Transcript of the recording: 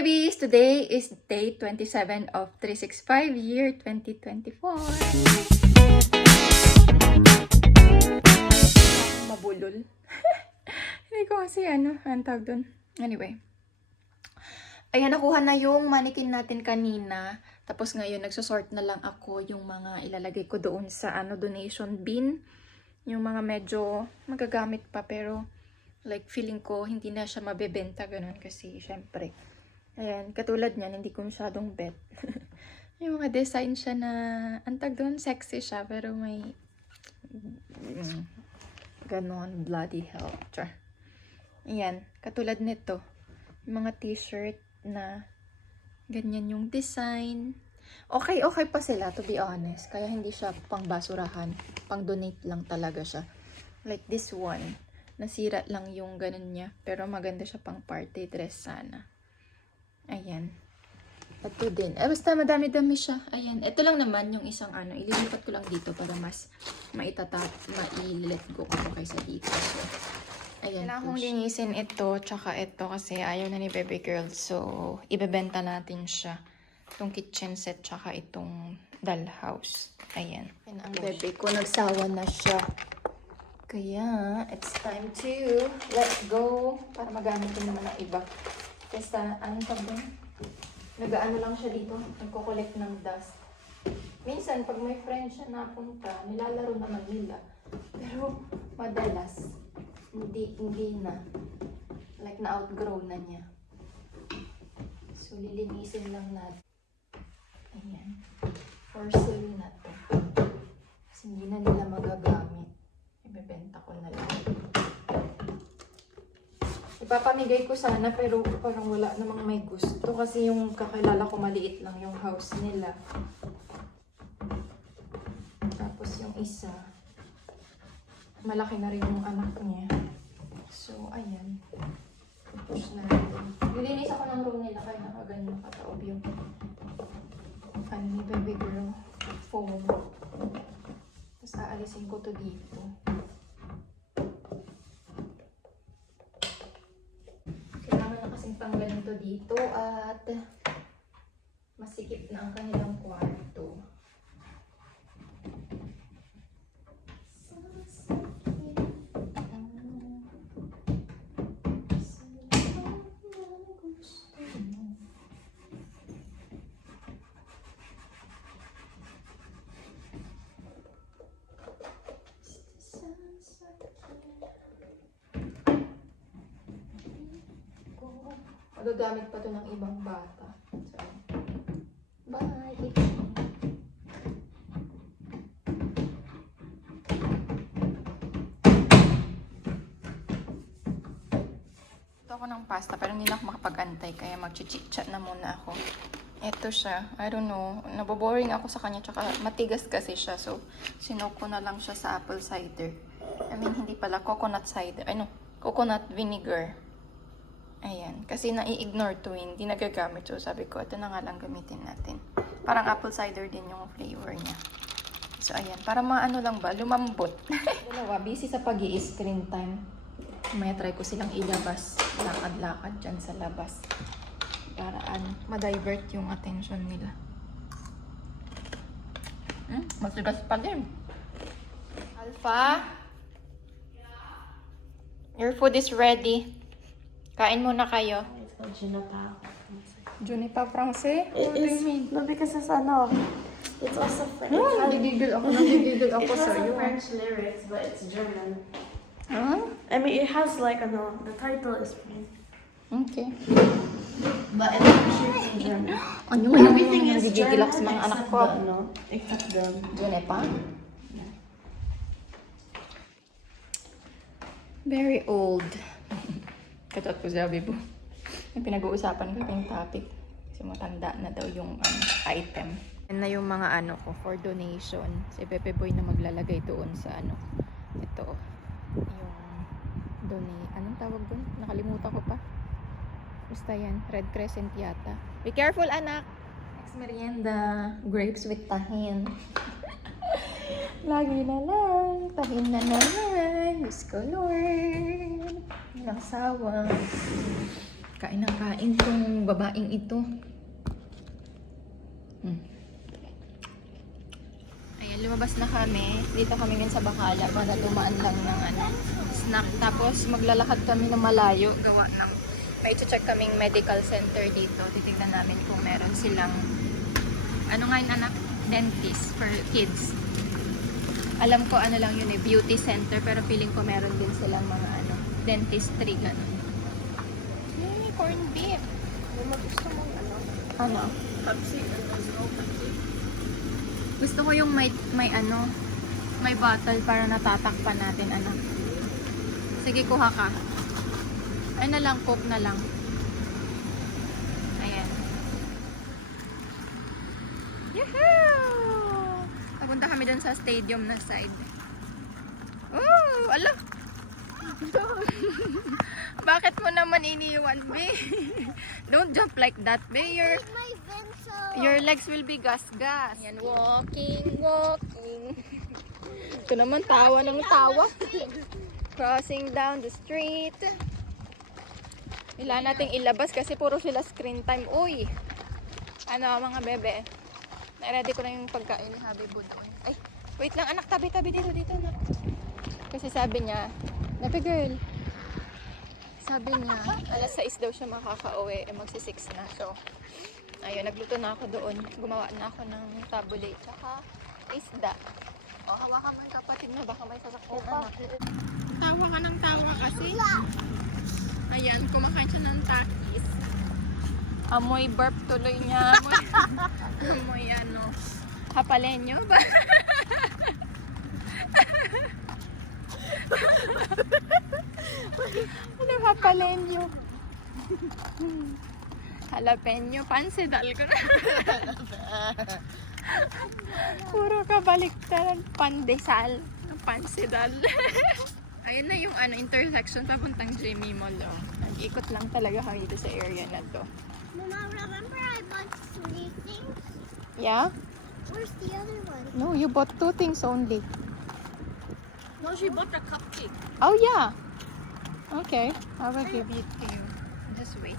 babies! Today is day 27 of 365 year 2024. Mabulol. Hindi ko kasi ano, ang tawag dun. Anyway. Ayan, nakuha na yung mannequin natin kanina. Tapos ngayon, nagsusort na lang ako yung mga ilalagay ko doon sa ano donation bin. Yung mga medyo magagamit pa pero like feeling ko hindi na siya mabebenta ganun kasi syempre. Ayan, katulad niyan, hindi ko masyadong bet. yung mga design siya na, antag doon, sexy siya pero may mm, ganon, bloody hell. Char. Ayan, katulad nito. Yung mga t-shirt na ganyan yung design. Okay, okay pa sila, to be honest. Kaya hindi siya pang basurahan. Pang donate lang talaga siya. Like this one. Nasira lang yung ganun niya. Pero maganda siya pang party dress sana. Ayan. Ito din. Eh, basta madami-dami siya. Ayan. Ito lang naman yung isang ano. Ililipat ko lang dito para mas maitatap, mai-let go ko kaysa dito. So, ayan. Kailangan kong linisin ito, tsaka ito kasi ayaw na ni baby girl. So, ibebenta natin siya. Itong kitchen set, tsaka itong dollhouse. Ayan. Ayan ang bebe ko. Nagsawa na siya. Kaya, it's time to let go para magamit ko naman ang iba. Kasi, ano pa ba? Nag-ano lang siya dito. Nagko-collect ng dust. Minsan, pag may friend siya napunta, nilalaro naman nila. Pero, madalas, hindi, hindi na. Like, na-outgrow na niya. So, lilinisin lang natin. Ayan. For sale na to. Kasi hindi na nila magagamit. Ibebenta ko na lang. Ipapamigay ko sana pero parang wala namang may gusto kasi yung kakilala ko maliit lang yung house nila. Tapos yung isa, malaki na rin yung anak niya. So, ayan. Push na natin. Nilinis ako ng room nila kaya nakaganyan nakataob yung ano ni baby girl phone. Tapos aalisin ko to dito. Kailangan na kasing tanggalin to dito at masikip na ang kanilang kwarto. Magagamit pa to ng ibang bata. So, bye! Ito ako ng pasta pero hindi na ako makapag-antay kaya mag-chit-chat na muna ako. Ito siya. I don't know. Naboboring ako sa kanya tsaka matigas kasi siya. So, sinuko na lang siya sa apple cider. I mean, hindi pala. Coconut cider. Ano? Coconut vinegar. Ayan. Kasi nai-ignore to hindi nagagamit. So, sabi ko, ito na nga lang gamitin natin. Parang apple cider din yung flavor niya. So, ayan. Para maano lang ba? Lumambot. Dalawa, busy sa pag screen time. May try ko silang ilabas. Lakad-lakad dyan sa labas. Para ano, ma-divert yung attention nila. Hmm? Matigas pa din. Alpha? Your food is ready. Kain muna kayo. It's called Juniper. Juniper France? It is no because it's ano. It's also French. Hmm, nagigigil ako. Nagigigil It ako has sa'yo. French lyrics, but it's German. Huh? I mean, it has like ano. The title is French, Okay. but it's actually in German. Ano nga Everything is nagigigil German ako sa mga anak ko. the ano, except the. Juniper? Very old. Katot ko sabi po. Yung pinag-uusapan ko yung topic. Kasi matanda na daw yung ano, item. Yan na yung mga ano ko for donation. Si Pepe Boy na maglalagay doon sa ano. Ito. Yung donate. Anong tawag doon? Nakalimutan ko pa. Basta yan. Red Crescent yata. Be careful anak! Next merienda. Grapes with tahin. Lagi na lang. Tahin na naman. Diyos ko, Lord. Walang sawa. Kain ng kain tong babaeng ito. Hmm. Ayan, lumabas na kami. Dito kami ngayon sa Bacala para dumaan lang ng ano, snack. Tapos maglalakad kami ng malayo. Gawa ng, may check kaming medical center dito. Titignan namin kung meron silang, ano nga yun anak? Dentist for kids. Alam ko ano lang yun eh, beauty center. Pero feeling ko meron din silang mga ano, dentistry ganun. Yay, corned beef. Kung gusto mong ano, Ano? Pepsi, ano. Gusto ko yung may, may ano, may bottle para natatakpan natin, anak. Sige, kuha ka. Ay na lang, coke na lang. Ayan. Yahoo! Papunta kami dun sa stadium na side. Oh, ala! Bakit mo naman iniwan, be? Don't jump like that, My vento. Your legs will be gas-gas. Yan, walking, walking. Ito naman, tawa ng tawa. Crossing down the street. Wala nating ilabas kasi puro sila screen time. Uy! Ano, mga bebe. Na-ready ko na yung pagkain ni Habi doon. Ay, wait lang anak, tabi-tabi dito, dito na. Kasi sabi niya, Nabi girl, sabi niya, alas 6 daw siya makaka-uwi, eh magsi 6 na. So, Ayun, nagluto na ako doon. Gumawa na ako ng tabule tsaka isda. O, hawakan mo yung kapatid mo. Baka may sasakyan anak. Tawa ka ng tawa kasi. Ayan, kumakain siya ng takis. Amoy burp tuloy niya. Amoy, amoy ano. Hapalenyo ba? ano hapalenyo? Jalapeno, pansidal ko na. Puro ka baliktaran, pandesal, pansidal. Ayun na yung ano, intersection papuntang Jimmy Mall. Oh. Nag-ikot lang talaga kami dito sa area na to. Mama, remember I bought three things? Yeah? Where's the other one? No, you bought two things only. No, she bought the cupcake. Oh, yeah. Okay, I will give it to you. Just wait.